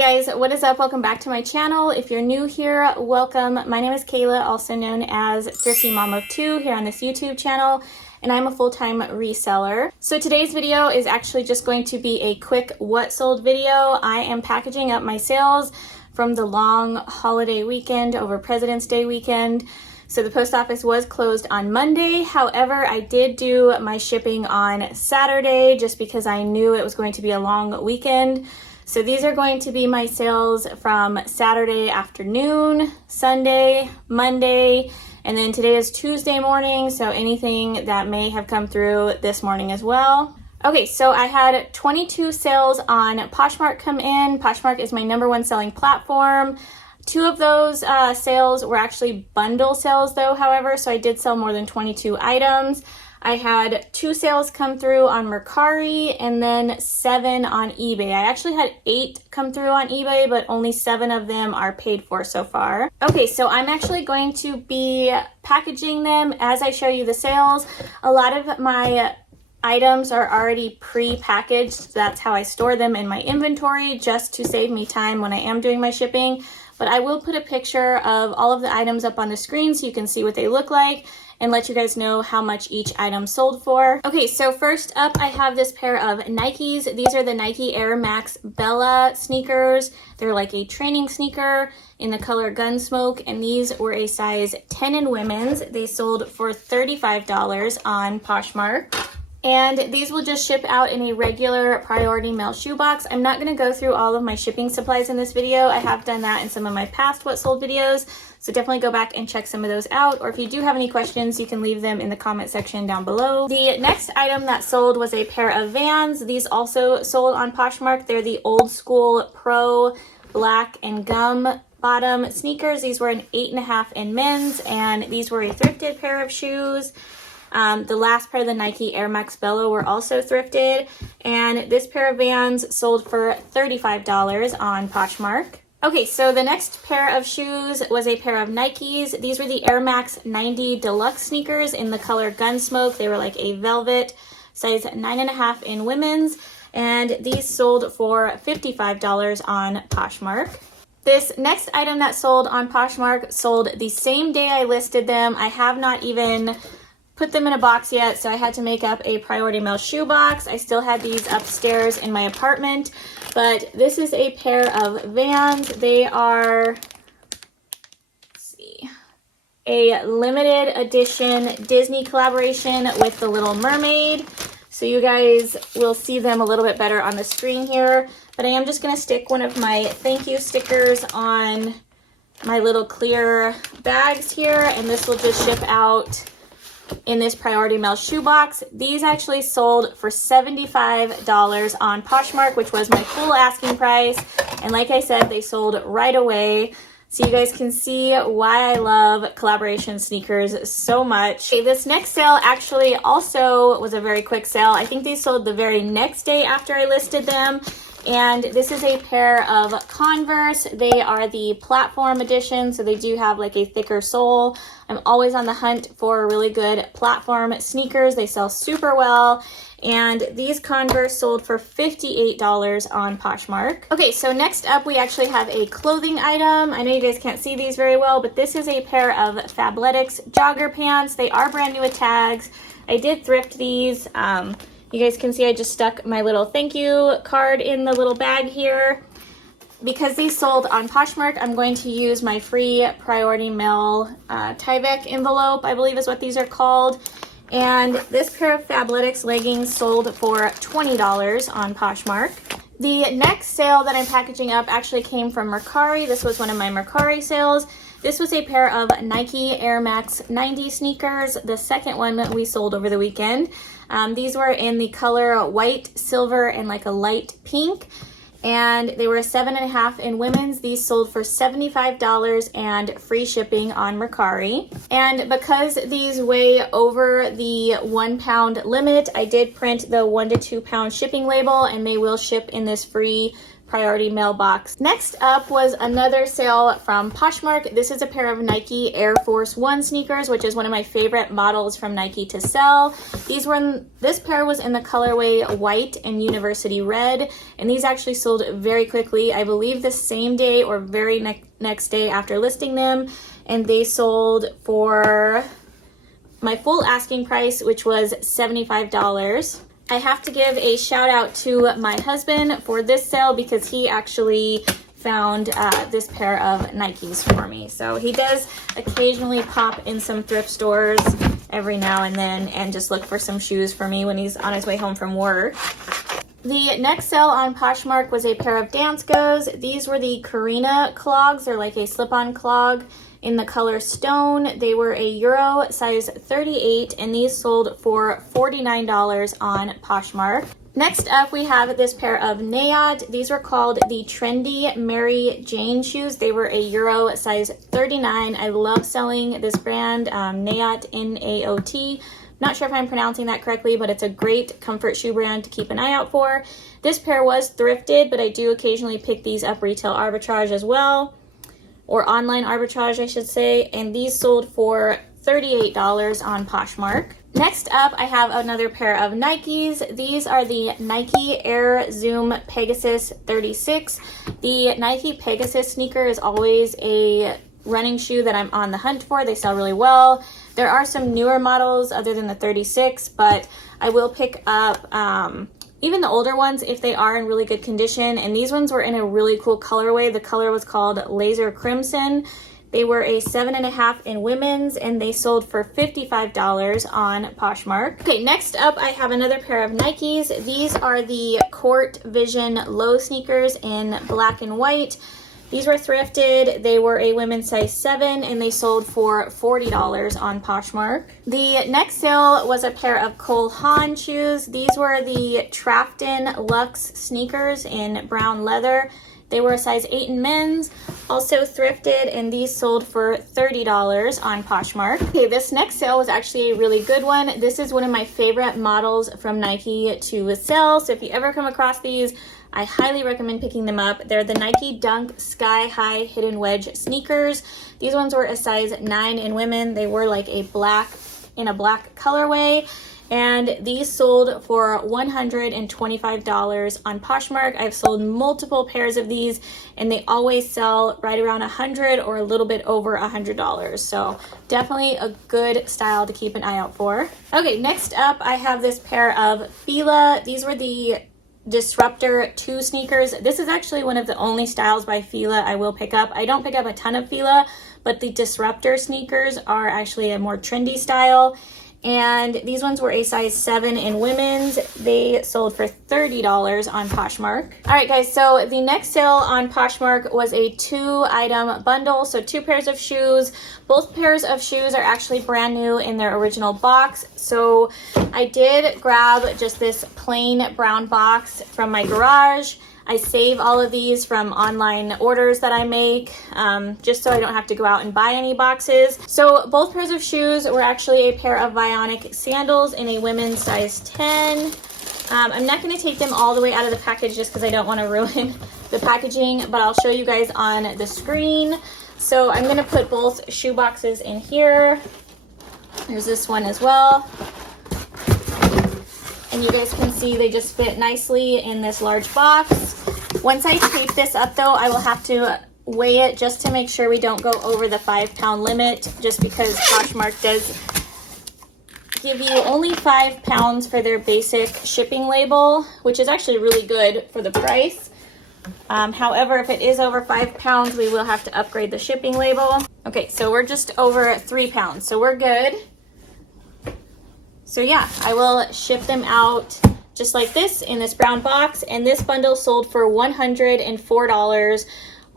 Hey guys, what is up? Welcome back to my channel. If you're new here, welcome. My name is Kayla, also known as Thrifty Mom of Two here on this YouTube channel, and I'm a full-time reseller. So today's video is actually just going to be a quick what sold video. I am packaging up my sales from the long holiday weekend over President's Day weekend. So the post office was closed on Monday. However, I did do my shipping on Saturday just because I knew it was going to be a long weekend. So these are going to be my sales from Saturday afternoon, Sunday, Monday, and then today is Tuesday morning, so anything that may have come through this morning as well. Okay, so I had 22 sales on Poshmark come in. Poshmark is my #1 selling platform. 2 of those sales were actually bundle sales though, however, so I did sell more than 22 items. I had 2 sales come through on Mercari and then 7 on eBay. I actually had 8 come through on eBay, but only 7 of them are paid for so far. Okay, so I'm actually going to be packaging them as I show you the sales. A lot of my items are already pre-packaged. That's how I store them in my inventory, just to save me time when I am doing my shipping. But I will put a picture of all of the items up on the screen so you can see what they look like and let you guys know how much each item sold for. Okay, so first up I have this pair of Nikes. These are the Nike Air Max Bella sneakers. They're like a training sneaker in the color Gunsmoke, and these were a size 10 in women's. They sold for $35 on Poshmark. And these will just ship out in a regular priority mail shoebox. I'm not going to go through all of my shipping supplies in this video. I have done that in some of my past what sold videos, so definitely go back and check some of those out. Or if you do have any questions, you can leave them in the comment section down below. The next item that sold was a pair of Vans. These also sold on Poshmark. They're the old school Pro black and gum bottom sneakers. These were an 8.5 in men's, and these were a thrifted pair of shoes. The last pair of the Nike Air Max Bella were also thrifted, and this pair of Vans sold for $35 on Poshmark. Okay, so the next pair of shoes was a pair of Nikes. These were the Air Max 90 Deluxe sneakers in the color Gunsmoke. They were like a velvet, size 9.5 in women's, and these sold for $55 on Poshmark. This next item that sold on Poshmark sold the same day I listed them. I have not even put them in a box yet, so I had to make up a priority mail shoebox. I still had these upstairs in my apartment, but this is a pair of Vans. They are, let's see, a limited edition Disney collaboration with the Little Mermaid. So you guys will see them a little bit better on the screen here, but I am just gonna stick one of my thank you stickers on my little clear bags here, and this will just ship out in this priority mail shoebox. These actually sold for $75 on Poshmark, which was my full asking price. And like I said, they sold right away. So you guys can see why I love collaboration sneakers so much. Okay, this next sale actually also was a very quick sale. I think these sold the very next day after I listed them. And this is a pair of Converse. They are the platform edition, so they do have like a thicker sole. I'm always on the hunt for really good platform sneakers. They sell super well. And these Converse sold for $58 on Poshmark. Okay, so next up we actually have a clothing item. I know you guys can't see these very well, but this is a pair of Fabletics jogger pants. They are brand new with tags. I did thrift these. You guys can see I just stuck my little thank you card in the little bag here. Because these sold on Poshmark, I'm going to use my free priority mail Tyvek envelope, I believe is what these are called. And this pair of Fabletics leggings sold for $20 on Poshmark. The next sale that I'm packaging up actually came from Mercari. This was one of my Mercari sales. This was a pair of Nike Air Max 90 sneakers, the second one that we sold over the weekend. These were in the color white, silver, and like a light pink. And they were a 7.5 in women's. These sold for $75 and free shipping on Mercari. And because these weigh over the 1 pound limit, I did print the 1 to 2 pound shipping label, and they will ship in this free priority mailbox. Next up was another sale from Poshmark. This is a pair of Nike Air Force One sneakers, which is one of my favorite models from Nike to sell. This pair was in the colorway white and university red, and these actually sold very quickly. I believe the same day or very next day after listing them, and they sold for my full asking price, which was $75. I have to give a shout out to my husband for this sale because he actually found this pair of Nikes for me. So he does occasionally pop in some thrift stores every now and then and just look for some shoes for me when he's on his way home from work. The next sale on Poshmark was a pair of Dance Goes. These were the Karina clogs. They're like a slip-on clog in the color stone. They were a Euro size 38, and these sold for $49 on Poshmark. Next up, we have this pair of Naot. These were called the Trendy Mary Jane shoes. They were a Euro size 39. I love selling this brand, Naot, N-A-O-T. Not sure if I'm pronouncing that correctly, but it's a great comfort shoe brand to keep an eye out for. This pair was thrifted, but I do occasionally pick these up retail arbitrage as well, or online arbitrage, I should say, and these sold for $38 on Poshmark. Next up, I have another pair of Nikes. These are the Nike Air Zoom Pegasus 36. The Nike Pegasus sneaker is always a running shoe that I'm on the hunt for. They sell really well. There are some newer models other than the 36, but I will pick up even the older ones if they are in really good condition. And these ones were in a really cool colorway. The color was called Laser Crimson. They were a 7.5 in women's, and they sold for $55 on Poshmark. Okay, next up I have another pair of Nikes. These are the Court Vision Low sneakers in black and white. These were thrifted. They were a women's size 7, and they sold for $40 on Poshmark. The next sale was a pair of Cole Haan shoes. These were the Trafton Luxe sneakers in brown leather. They were a size 8 in men's, also thrifted, and these sold for $30 on Poshmark. Okay, this next sale was actually a really good one. This is one of my favorite models from Nike to sell, so if you ever come across these, I highly recommend picking them up. They're the Nike Dunk Sky High Hidden Wedge sneakers. These ones were a size 9 in women. They were like a black colorway, and these sold for $125 on Poshmark. I've sold multiple pairs of these, and they always sell right around $100 or a little bit over $100. So definitely a good style to keep an eye out for. Okay, next up I have this pair of Fila. These were the Disruptor 2 sneakers. This is actually one of the only styles by Fila I will pick up. I don't pick up a ton of Fila, but the Disruptor sneakers are actually a more trendy style. And these ones were a size 7 in women's. They sold for $30 on Poshmark. All right, guys, so the next sale on Poshmark was a 2-item bundle. So 2 pairs of shoes. Both pairs of shoes are actually brand new in their original box. So I did grab just this plain brown box from my garage. I save all of these from online orders that I make, just so I don't have to go out and buy any boxes. So both pairs of shoes were actually a pair of Vionic sandals in a women's size 10. I'm not going to take them all the way out of the package just because I don't want to ruin the packaging, but I'll show you guys on the screen. So I'm going to put both shoe boxes in here. There's this one as well. And you guys can see they just fit nicely in this large box. Once I tape this up though, I will have to weigh it just to make sure we don't go over the 5-pound limit, just because Poshmark does give you only 5 pounds for their basic shipping label, which is actually really good for the price. However, if it is over 5 pounds, we will have to upgrade the shipping label. Okay, so we're just over 3 pounds, so we're good. So yeah, I will ship them out just like this in this brown box, and this bundle sold for $104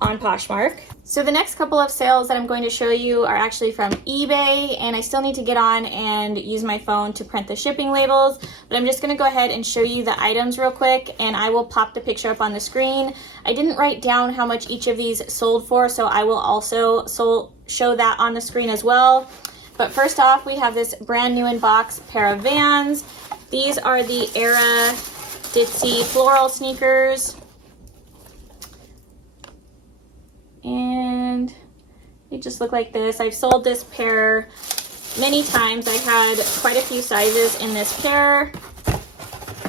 on Poshmark. So the next couple of sales that I'm going to show you are actually from eBay, and I still need to get on and use my phone to print the shipping labels, but I'm just going to go ahead and show you the items real quick, and I will pop the picture up on the screen. I didn't write down how much each of these sold for, so I will also show that on the screen as well. But first off, we have this brand new in box pair of Vans. These are the Era Ditzy floral sneakers. just look like this. I've sold this pair many times. I had quite a few sizes in this pair.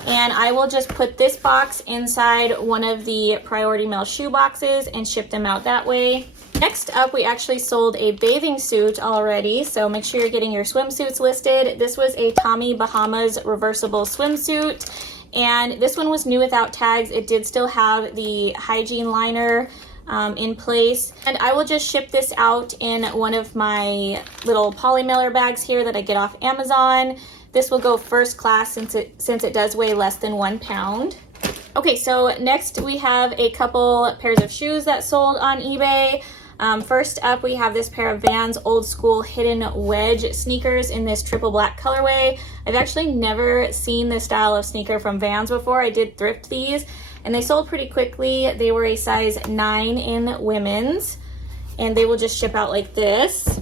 And I will just put this box inside one of the Priority Mail shoe boxes and ship them out that way. Next up, we actually sold a bathing suit already, so make sure you're getting your swimsuits listed. This was a Tommy Bahamas reversible swimsuit, and this one was new without tags. It did still have the hygiene liner in place, and I will just ship this out in one of my little poly mailer bags here that I get off Amazon. This will go first class since it does weigh less than 1 pound. Okay, so next we have a couple pairs of shoes that sold on eBay. First up, we have this pair of Vans Old School Hidden Wedge sneakers in this triple black colorway. I've actually never seen this style of sneaker from Vans before. I did thrift these, and they sold pretty quickly. They were a size 9 in women's, and they will just ship out like this.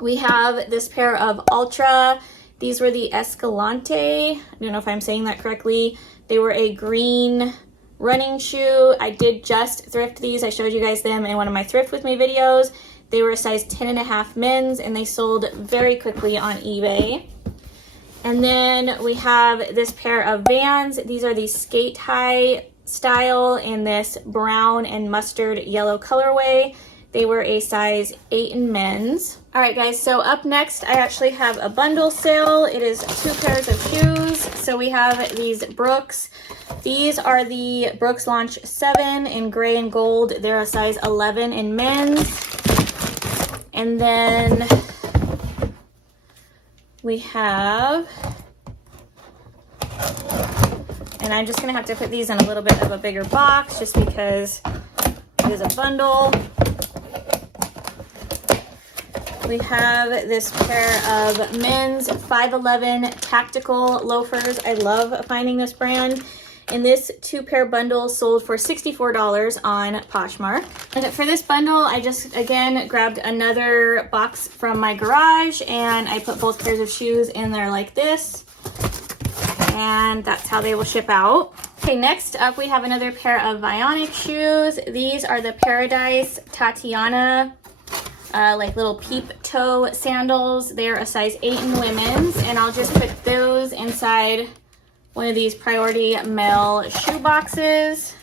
We have this pair of Ultra. These were the Escalante. I don't know if I'm saying that correctly. They were a green running shoe. I did just thrift these. I showed you guys them in one of my thrift with me videos. They were a size 10.5 men's, and they sold very quickly on eBay. And then we have this pair of Vans. These are the skate high style in this brown and mustard yellow colorway. They were a size 8 in men's. All right, guys, so up next, I actually have a bundle sale. It is 2 pairs of shoes. So we have these Brooks. These are the Brooks Launch 7 in gray and gold. They're a size 11 in men's. And then we have, and I'm just gonna have to put these in a little bit of a bigger box just because it is a bundle. We have this pair of men's 511 tactical loafers. I love finding this brand. And this 2-pair bundle sold for $64 on Poshmark. And for this bundle, I just, again, grabbed another box from my garage, and I put both pairs of shoes in there like this. And that's how they will ship out. Okay, next up, we have another pair of Vionic shoes. These are the Paradise Tatiana like little peep toe sandals. They're a size 8 in women's, and I'll just put those inside one of these Priority Mail shoe boxes.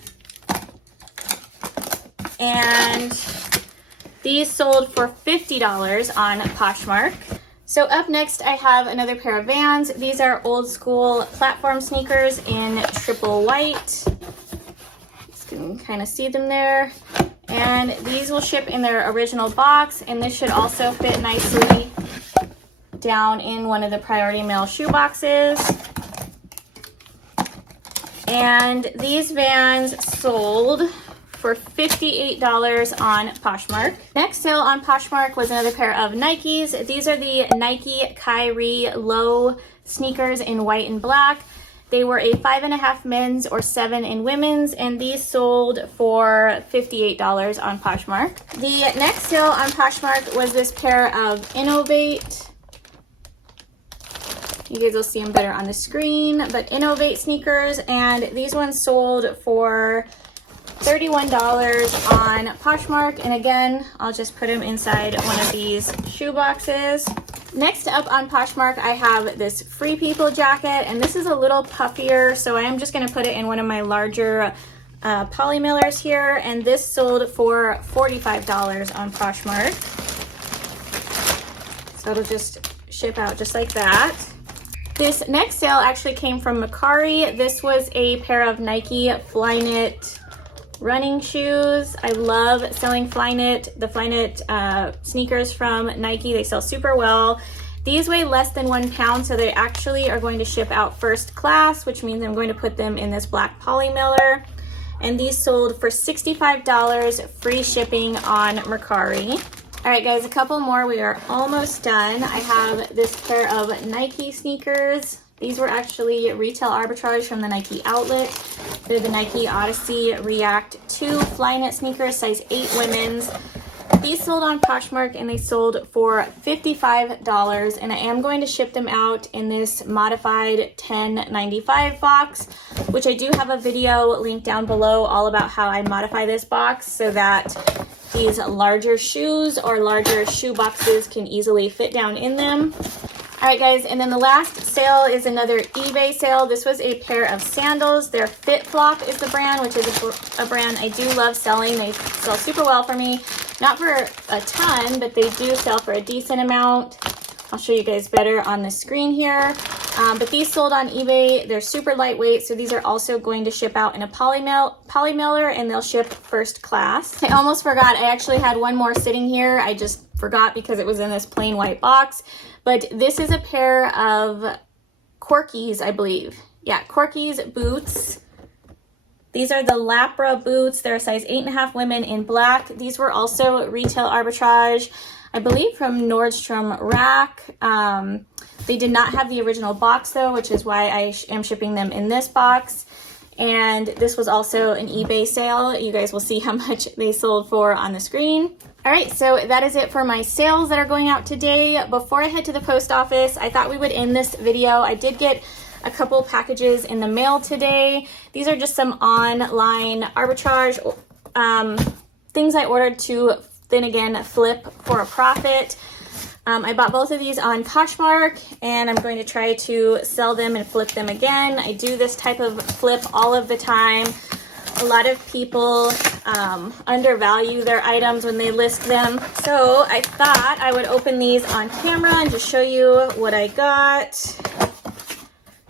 And these sold for $50 on Poshmark. So up next, I have another pair of Vans. These are old school platform sneakers in triple white. You can kind of see them there. And these will ship in their original box, and this should also fit nicely down in one of the Priority Mail shoe boxes. And these Vans sold for $58 on Poshmark. Next sale on Poshmark was another pair of Nikes. These are the Nike Kyrie Low sneakers in white and black. They were a 5.5 men's or 7 in women's, and these sold for $58 on Poshmark. The next sale on Poshmark was this pair of Innovate. You guys will see them better on the screen, but Innovate sneakers, and these ones sold for $31 on Poshmark. And again, I'll just put them inside one of these shoe boxes. Next up on Poshmark, I have this Free People jacket, and this is a little puffier, so I am just going to put it in one of my larger poly mailers here, and this sold for $45 on Poshmark. So it'll just ship out just like that. This next sale actually came from Mercari. This was a pair of Nike Flyknit running shoes. I love selling Flyknit, the Flyknit sneakers from Nike. They sell super well. These weigh less than 1 pound, so they actually are going to ship out first class, which means I'm going to put them in this black poly mailer. And these sold for $65, free shipping on Mercari. All right, guys, a couple more. We are almost done. I have this pair of Nike sneakers. These were actually retail arbitrage from the Nike outlet. They're the Nike Odyssey React 2 Flyknit sneakers, size 8 women's. These sold on Poshmark, and they sold for $55, and I am going to ship them out in this modified $10.95 box, which I do have a video linked down below all about how I modify this box so that these larger shoes or larger shoe boxes can easily fit down in them. All right, guys, and then the last sale is another eBay sale. This was a pair of sandals. Their FitFlop is the brand, which is a brand I do love selling. They sell super well for me. Not for a ton, but they do sell for a decent amount. I'll show you guys better on the screen here. But these sold on eBay. They're super lightweight, so these are also going to ship out in a poly mailer, and they'll ship first class. I almost forgot. I actually had one more sitting here. I just forgot because it was in this plain white box. But this is a pair of Corky's, I believe. Yeah, Corky's boots. These are the Lapra boots. They're a size 8.5 women in black. These were also retail arbitrage, I believe from Nordstrom Rack. They did not have the original box though, which is why I am shipping them in this box. And this was also an eBay sale. You guys will see how much they sold for on the screen. All right, so that is it for my sales that are going out today. Before I head to the post office, I thought we would end this video. I did get a couple packages in the mail today. These are just some online arbitrage things I ordered to then again flip for a profit. I bought both of these on Poshmark, and I'm going to try to sell them and flip them again. I do this type of flip all of the time. A lot of people undervalue their items when they list them. So I thought I would open these on camera and just show you what I got.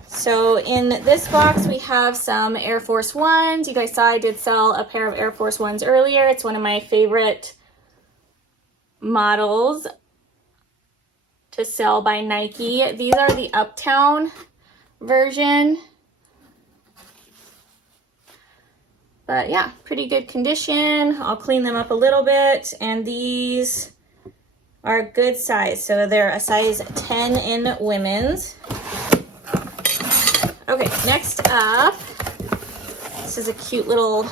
So in this box, we have some Air Force Ones. You guys saw I did sell a pair of Air Force Ones earlier. It's one of my favorite models to sell by Nike. These are the Uptown version. But yeah, pretty good condition. I'll clean them up a little bit. And these are a good size. So they're a size 10 in women's. Okay, next up, this is a cute little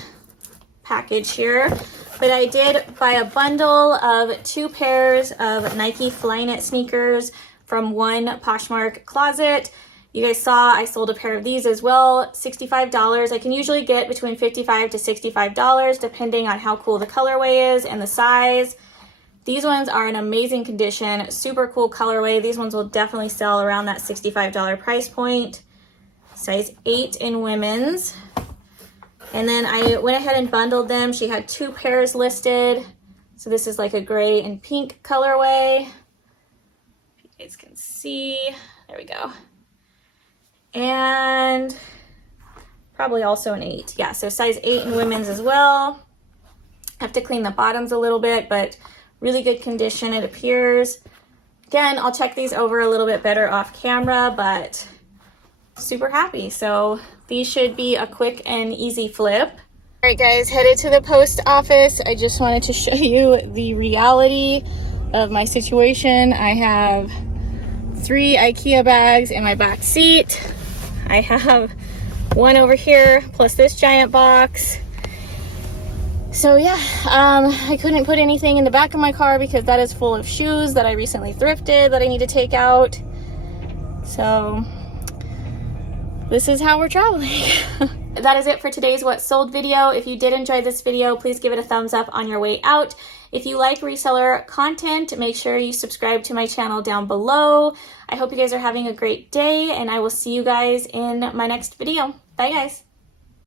package here. But I did buy a bundle of 2 pairs of Nike Flyknit sneakers from one Poshmark closet. You guys saw I sold a pair of these as well, $65. I can usually get between $55 to $65 depending on how cool the colorway is and the size. These ones are in amazing condition, super cool colorway. These ones will definitely sell around that $65 price point. Size 8 in women's. And then I went ahead and bundled them. She had 2 pairs listed. So this is like a gray and pink colorway. If you guys can see, there we go. And probably also an 8. Yeah, so size 8 in women's as well. Have to clean the bottoms a little bit, but really good condition it appears. Again, I'll check these over a little bit better off camera, but super happy. So these should be a quick and easy flip. All right, guys, headed to the post office. I just wanted to show you the reality of my situation. I have 3 IKEA bags in my back seat. I have one over here, plus this giant box. So yeah, I couldn't put anything in the back of my car because that is full of shoes that I recently thrifted that I need to take out. So this is how we're traveling. That is it for today's What Sold video. If you did enjoy this video, please give it a thumbs up on your way out. If you like reseller content, make sure you subscribe to my channel down below. I hope you guys are having a great day, and I will see you guys in my next video. Bye, guys.